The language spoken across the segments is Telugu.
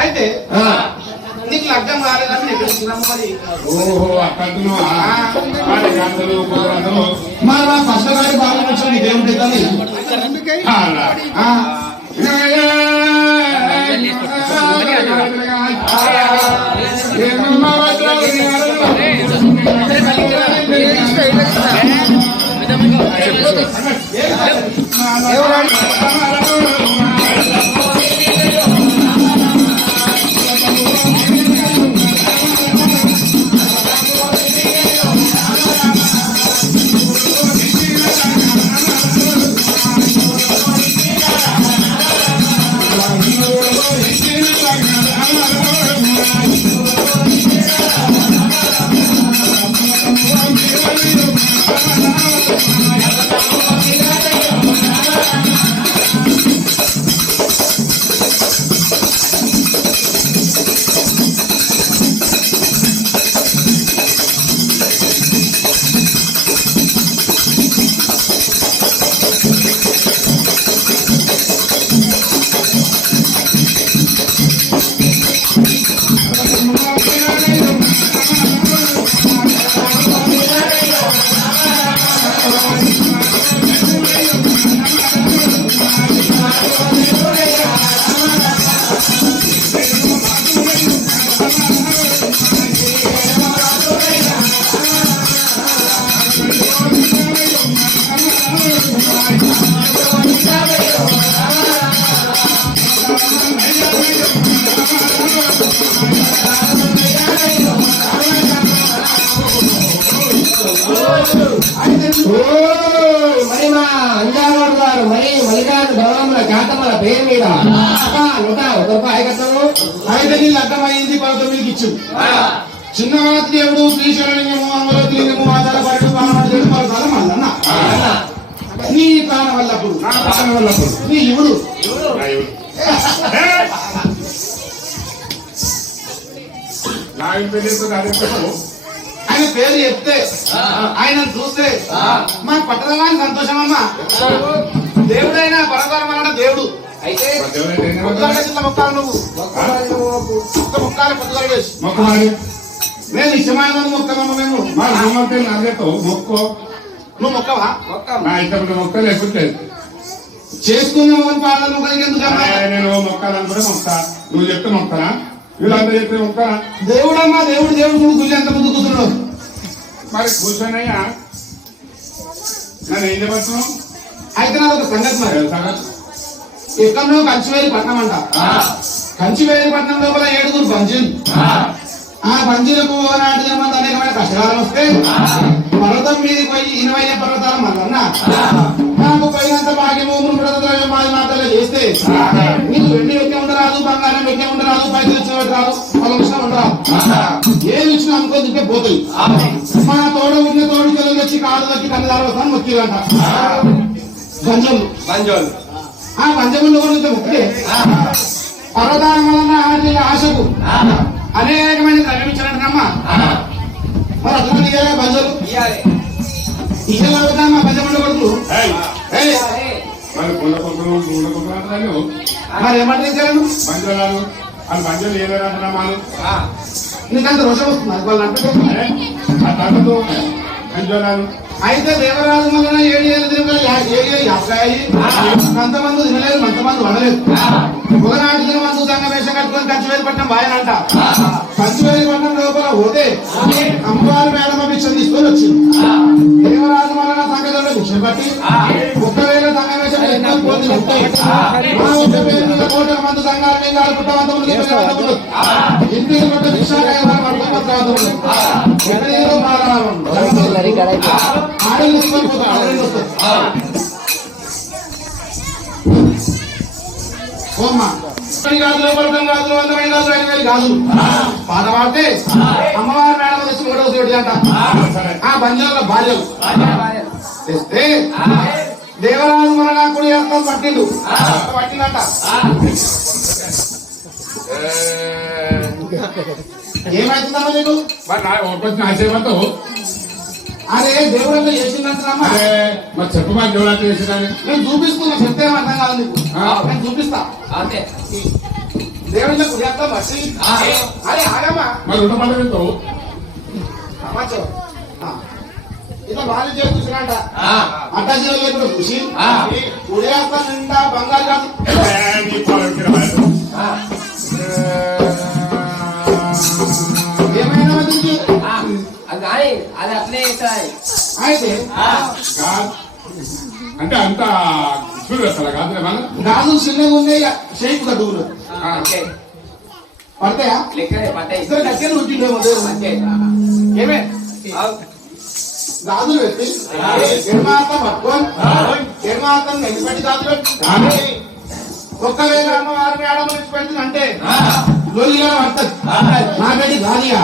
అయితే నీకు లగ్గం కాలేదని నీకు తెలుసుకున్నాము మరి. ఓహో అక్కడ మరి మా ఫస్ట్ గారి బాగా వచ్చి నీకేమిటి కానీ మరి మా అంజావాడు గారు మరి మల్లికార్జు భవనముల జాతముల పేరు మీద ₹1 కట్టము. అయితే నీళ్ళు అర్థమైంది 19కి ఇచ్చు. చిన్నవాతి దేవుడు శ్రీశైలింగము అమరలింగము ఆధారపడి ప్రాణం మరొకరం అన్న నీ ప్రాణం వల్లప్పుడు నా ప్రాణం వల్లప్పుడు నీ ఇవుడు ఆయన పేరు చెప్తే ఆయన చూస్తే మాకు పట్టణాన్ని సంతోషం అమ్మా. దేవుడైనా పరదరమన్న దేవుడు అయితే మొక్కాలు నువ్వు మొక్కాలి పొద్దుగా వేసి నేను ఇష్టమైన మొక్కమమ్మ. మేము మొక్కో నువ్వు మొక్కవా నా ఇష్టం మొక్క లేకుంటే చేసుకున్నావు పాదాలు మొక్కలకి ఎందుకమ్మా? నేను మొక్కాలని కూడా మొక్కా. నువ్వు చెప్తే మొక్కనా? వీళ్ళంతా చెప్తే మొక్కనా? దేవుడమ్మా దేవుడు దేవుడు నువ్వు గుళ్ళు ఎంత ముందు కూర్చున్నావు మరి కూర్చొనయ్యా నన్ను ఏం చెప్పచ్చు. అయితే నాది ఒక సంగతి మరి ఎక్కడో కంచివేలి పట్నం అంట. కంచివేలి పట్నం లోపల 7 బంజీలు. ఆ బంజీలకు నాటి జన్మంతా అనేకమైన కష్టాలు వస్తే పర్వతం మీదకి పోయి 20 పర్వతాలు మళ్ళన్నా నాకు పోయినంత భాగ్యము మృతద్రవ్యం మాది మాటలు చేస్తే నీకు వెండి వెక్కే ఉండరాదు, బంగారం వెక్కే ఉండరాదు, పైసలు ఇచ్చిన రాదు, వాళ్ళ ఇష్టం ఉండరాదు. ఏమి ఇచ్చినా అనుకో దింటే పోతాయి. మా తోడ ఉన్న తోడు తెలుగు వచ్చి కాదు వచ్చి కన్నదారు వస్తాను మొక్కిదంట బంజోలు. ఆ పంచములు కూడా ముక్తే పర్వతాల వలన ఆశకు అనేకమైన ద్రవ్యం ఇచ్చారంటమ్మా. మరి అటువంటి పంచలు ఇయ్యాలి మా పంచముండ కొడుకులు మరి ఏమంటే ఇచ్చారు పంచోళాలు వాళ్ళు పంచోలు ఏదైనా మాలు నీకంత రోషం వస్తుంది వాళ్ళు అంటే పంచోళాలు. అయితే దేవరాజు వలన 7 ఏళ్ళు తిరిగి కొంతమంది తినలేదు, కొంతమంది వండలేదు. ఒకనాటి దినమందు సంఘ వేషం కట్టుకుని కంచివేలి పట్నం బాయనంట. కంచివేలి పట్నం లోపల పోతే అమ్మవారి మేడమ భిక్ష తీసుకొని వచ్చింది. దేవరాజు వలన సంఘంలో భిక్ష పట్టి 1,000 సంఘ వేషం ఎత్తుకొని పోతే 1,000 మంది సంఘాలు ఇంటికి కొట్ట భిక్ష ఆడలు తీసుకొని పోతారు. ఆడలు వస్తారు గాజులు పడటం గాజులు 100 గాజులు 5,000 గాజులు పాట పాడితే అమ్మవారి మేడం వచ్చి 3వ చోటి అంట. ఆ బంజాల భార్యలు తెస్తే దేవరాజు మన కుడి హస్తం పట్టిండు పట్టిందంట. ఏమైతుందమ్మా నీకు? ఆశీర్వాదం అరే దేవుడు చేసిందంటున్నామా? మరి చెప్పమా దేవుడు చేసిందని నేను చూపిస్తున్నా. చెప్తే అర్థం కాదు నీకు. నేను చూపిస్తా అంతే దేవుళ్ళ కుడియాక మసి అరే ఆగమ్మా మరి ఉన్న పండుగ వెళ్తావు సమాచారం ఇట్లా బాగా చేసి చూసినాంట అడ్డాజీలో కూడా చూసి కుడియాక నిండా బంగారు కాదు ఏమైనా వదిలించి అది కానీ అది అట్లే ఇస్తాయి అయితే అంటే అంత చూడేస్తారా కాదు మన గాజులు చిన్నగా ఉన్నాయి షేప్ కదువులు అంతే పడతాయా లెక్కనే పట్టాయి ఇద్దరు దగ్గర ఉంటుందేమో దేవుడు అంతే ఏమే గాజులు పెట్టి నిర్మాతం పట్టుకొని నిర్మాతం నిలబెట్టి గాజులు పెట్టి ఒక్కవేళ అమ్మవారిని ఆడమని పెడుతుంది అంటే లొల్లిగా పడుతుంది నాగడి గాలిగా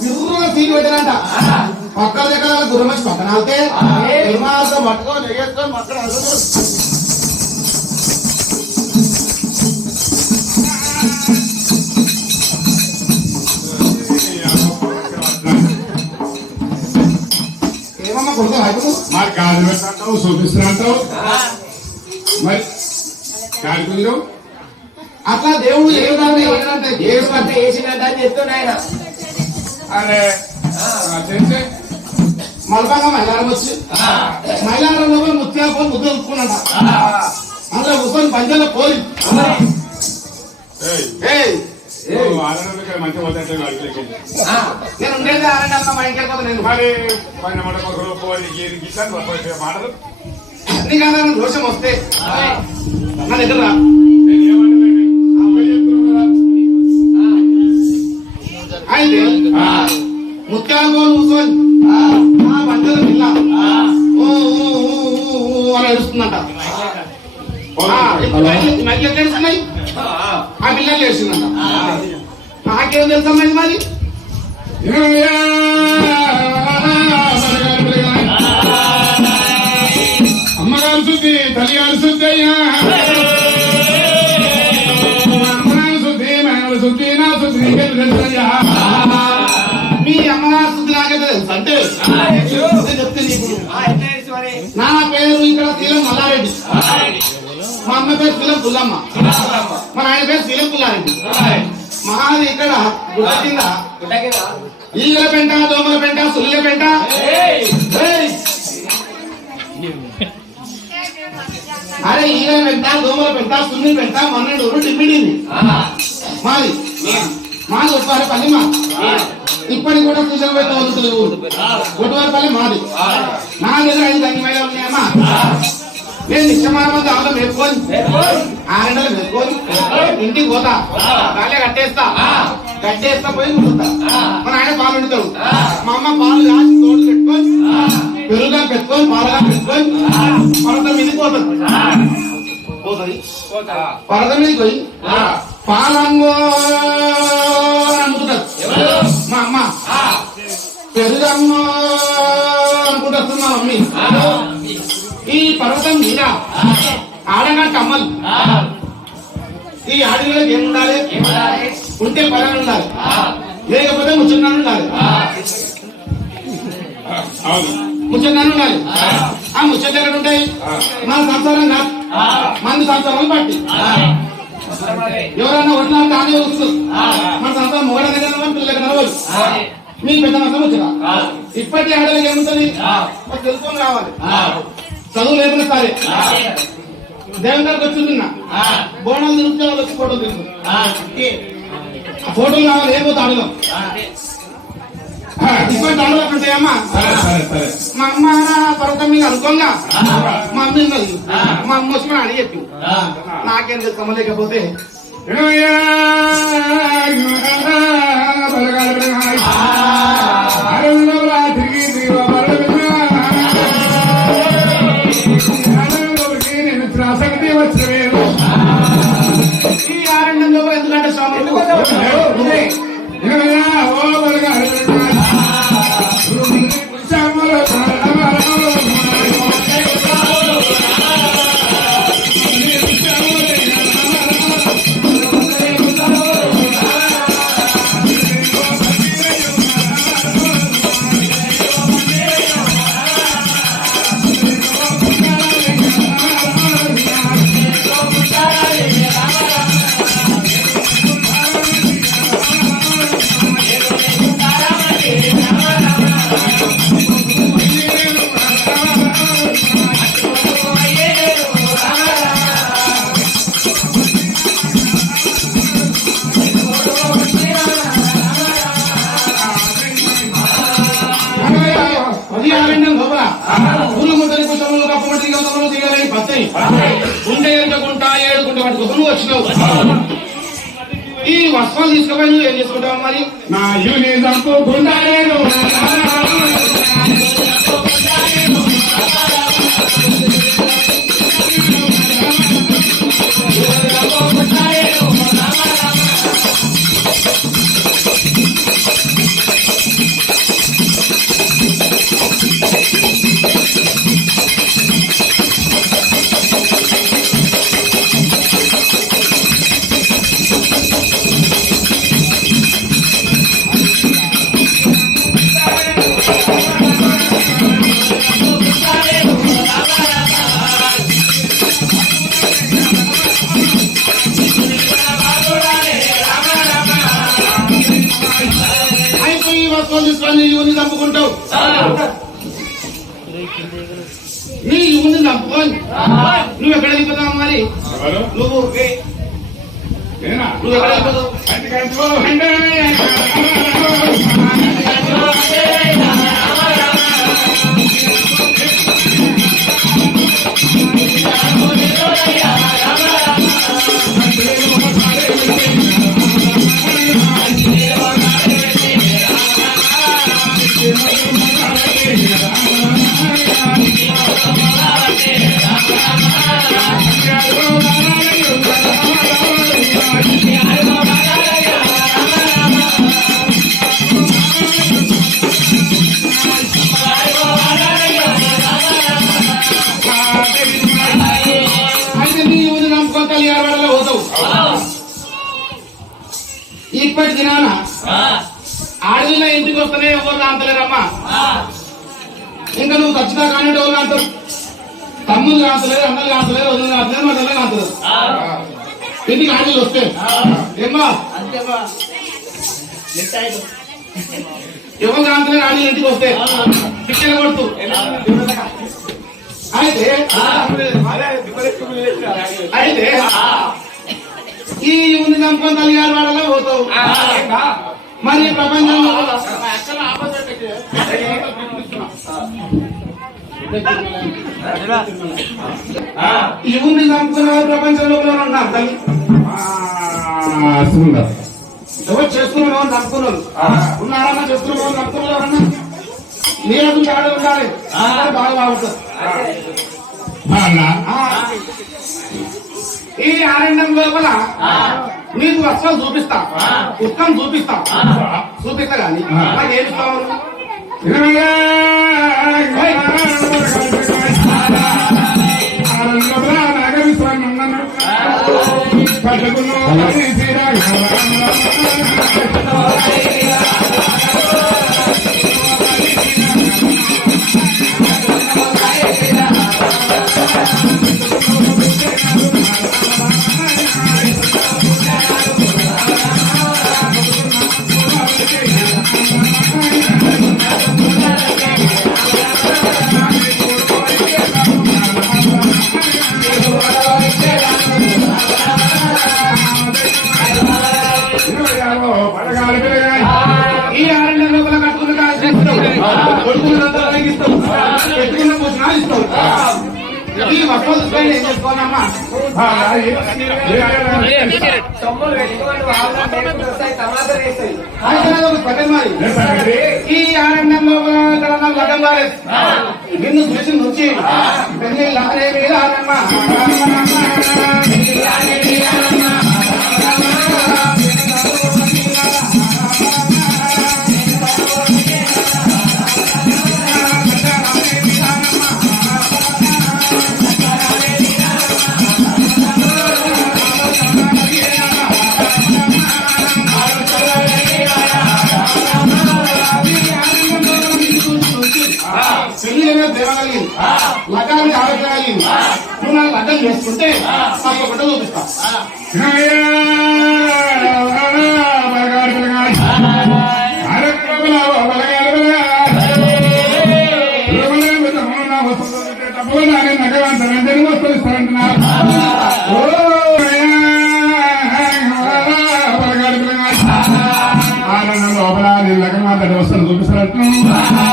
తిరుగుగా సీటు పెట్టినంట పక్కన దగ్గర గురమచ్చి పక్కన వెళ్తే నిర్మాతం పట్టుకొని ఎగేసుకొని పక్కన ఏమమ్మా కొడుకు అయిపోతుంది మరి గాజు పెట్టంటావు చూపిస్తున్నంటావు మరి గాడి కుదిరావు అట్లా దేవుడు ఏ విధంగా ఏంటంటే ఏడు పట్ట వేసినట్టు అని చెప్తున్నాయన అరే చేస్తే మలబాగా మైలారం వచ్చి మైలారంలో పోయి ముత్యాల పోయి ముద్ద ఉట్టుకున్నాడ అందులో కూర్చొని పంచాల పోయి మంచిగా పోతే అడిగి నేను ఉండేది ఆరండి మా ఇంటికి పోతే నేను మరి పైన మండపం పోయి గీరి మాటలు అన్ని కాదా దోషం వస్తే నా దగ్గర రా. అయితే ముత్యాల పోలు కూర్చొని ఆ పంచాల పిల్ల అని ఏడుస్తుందంట మళ్ళీ ఎట్లా ఏడుస్తున్నాయి ఆ పిల్లలు ఏడుస్తుందంట నాకేం తెలుసమ్మా మరి అమ్మగారు శుద్ధి తల్లిగారు శుద్ధి అయ్యా అమ్మగారు శుద్ధి మేనలు శుద్ధి నా శుద్ధి నీకే తెలుసయ్యా మీ అమ్మగారు శుద్ధి నాకే తెలుసు అంటే నేను చెప్తే నీకు నా పేరు ఇక్కడ శీలం మల్లారెడ్డి మా అమ్మ పేరు శీలం పుల్లమ్మ మా నాయన పేరు శీలం పుల్లారెడ్డి మాది ఇక్కడ గుట్ట కింద ఈగల పెంట దోమల పెంట సుల్లిల పెంట ఏయ్! అరే ఈగల పెంట దోమల పెంట సుల్లి పెంట మన్నెడు డిప్పిడింది మాది మాది ఉప్పారపల్లి మా ఇప్పటికి కూడా చూసిన పెద్ద వదులుతుంది ఊరు గుట్టవారిపల్లి మాది నా దగ్గర 5 గంగిమేళ ఉన్నాయమ్మా నేను నిశ్చమానమంది ఆవులు మేపుకొని 6 గంటలు మేపుకొని ఇంటికి పోతా కాలే కట్టేస్తా పోయి ఉంచుతా మా నాయన పాలు వండుతాడు మా అమ్మ పాలు కాసి తోడు పెట్టుకొని పెరుగుగా పెట్టుకొని పాలుగా పెట్టుకొని పర్వతం మీదకి పోతుంది పర్వతం మీదకి పోయి పాలంగో అనుకుంటారు మా అమ్మ పెరుగమ్మో అనుకుంటారు మా మమ్మీ ఈ పర్వతం మీద ఆడగా కమ్మలు ఈ ఆడపిల్లకి ఏం ఉండాలి ఉంటే పరాలు ఉండాలి లేకపోతే ముచ్చన్నాను ఉండాలి ముచ్చన్నాను ఉండాలి ఆ ముచ్చట ఎక్కడ ఉంటాయి మన సంసారం కాదు మంది సంసారం బట్టి ఎవరన్నా ఒట్లా తానే వస్తుంది మన సంసారం మొగడ దగ్గర పిల్లలకి నడవచ్చు మీ పెద్ద నష్టం వచ్చా ఇప్పటి ఆడలకి ఏముంటుంది తెలుసుకొని రావాలి చదువు లేకుండా సరే దేవుని గారికి వచ్చుతున్నా బోనాలు తిరుగుతే వాళ్ళు వచ్చి ఫోటోలు తీసుకుంటారు ఫోటోలు కావాలి ఏమవుతా అడగం ఇటువంటి అడగలు ఉంటాయమ్మా మా అమ్మ పర్వతం మీద అనుకోంగా మా అమ్మ ఉన్నది మా అమ్మ వచ్చి అని చెప్పి నాకేం తెలుసు లేకపోతే ఈ ఆరండంలో ఎందుకంటే స్వామి గుండె ఎంతకుంటా 7 గుంటె పట్టుకొని నువ్వు వచ్చినావు. ఈ వస్త్రాలు తీసుకుపోయి నువ్వు ఏం చేసుకుంటావు మరి? నా యూని చంపుకుంటా నేను అయితే ఈ వస్త్రాలు తీసుకొని నీ యువని చంపుకుంటావు. నీ యువని చంపుకొని నువ్వు ఎక్కడ వెళ్ళిపోతావు మరి? ఎవరు? నువ్వు నేనా? నువ్వు ఎక్కడ వెళ్ళిపోతావు? అయితే నీ యువని చంపుకొని కలియారవాడలో పోతావు. ఇప్పటి దినాన ఆడపిల్ల ఇంటికి వస్తేనే ఎవరు కాంతలేరమ్మా. ఇంకా నువ్వు ఖచ్చితంగా కానీ ఎవరు కాంతారు? తమ్ముళ్ళు కాంతలేరు, అన్నలు కాంతలేరు, వదిలి కాంతలేరు, మళ్ళీ కాంతలేరు. ఇంటికి ఆడపిల్ల వస్తే ఏమ్మా ఎవరు కాంతలేరు ఆడపిల్ల ఇంటికి వస్తే పిచ్చలు కొడుతూ. అయితే ఈ ముందు చంపుకొని తల్లిగారు వాళ్ళలో పోతావు. మరి ప్రపంచంలో ఈ ముందు చంపుకున్న ప్రపంచంలో ఉన్నారు తల్లి. ఎవరు చేసుకున్న వాళ్ళు చంపుకున్నారు ఉన్నారన్నా, చేసుకున్న వాళ్ళు చంపుకున్నారు ఎవరన్నా? నీళ్ళకు ఆడ ఉండాలి, బాగా బాగుంటుంది. ఈ ఆనందం లోపల నీకు వస్త్రాలు చూపిస్తా, పుస్తకం చూపిస్తా, చూపిస్తా కానీ నాకు ఏమి కావాలి? ఈ ఆరణ్యం లోపల కట్టుకున్న కొడుకులంతా తగ్గిస్తావు, పెట్టుకున్న భోజనాలు ఇస్తావు. ఈ వస్త్రాలు తీసుకొని ఏం చేసుకోవాలమ్మా? ఈ ఆరణ్యం లోపల లగం వారేసి నిన్ను చూసి నుంచి పెళ్లి లారే వీరారమ్మా. దేవగలిగింది లగాన్ని ఆడగలిగింది. నువ్వు నాకు లగ్గం చేసుకుంటే నాకు ఒకటి చూపిస్తా. లోపల లగ్గం వస్తాను చూపిస్తాను.